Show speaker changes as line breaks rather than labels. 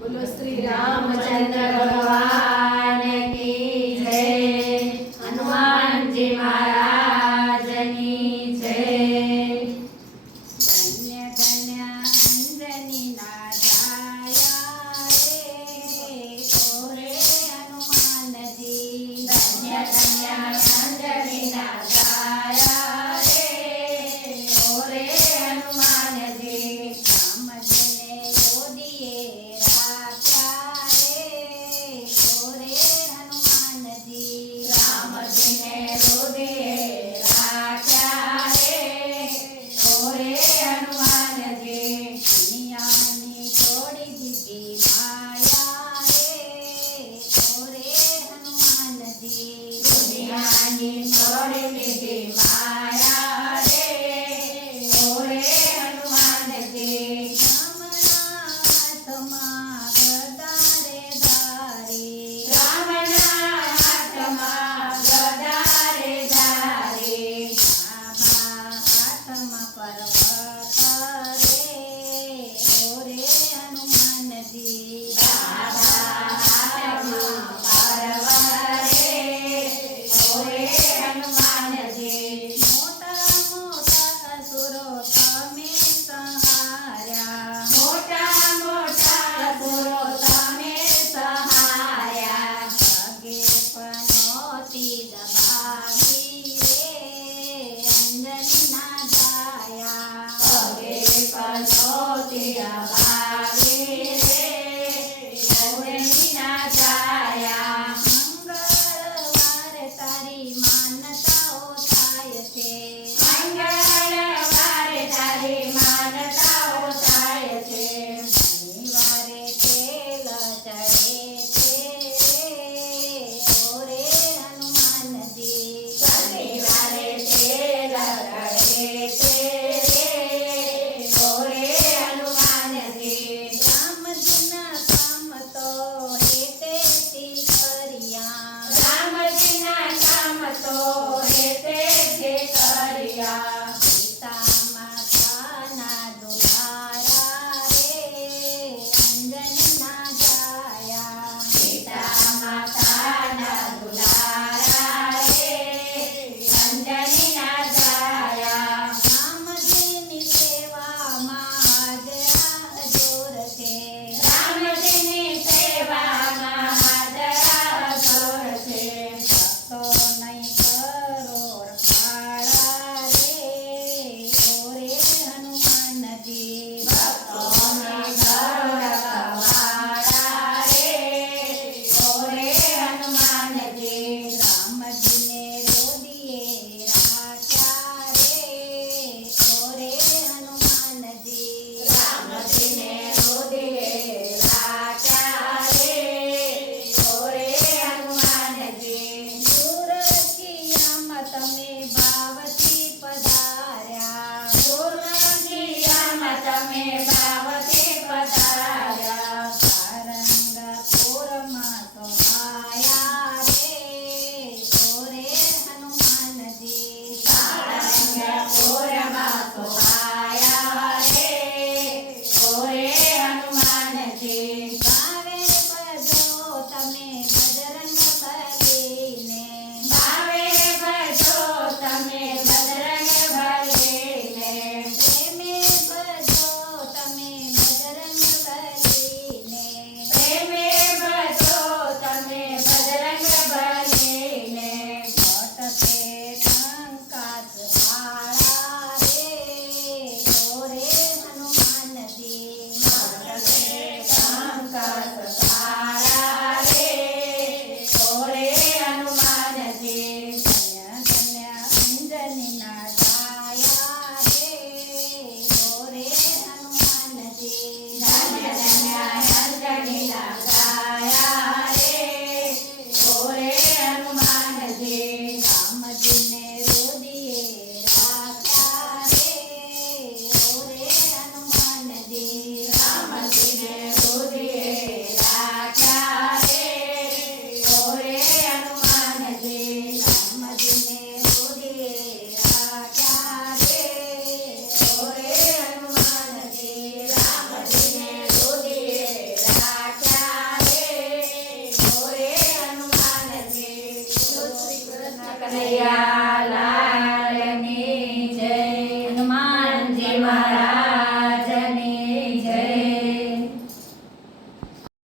બોલો શ્રી રામચંદ્ર ભગવાન. того
la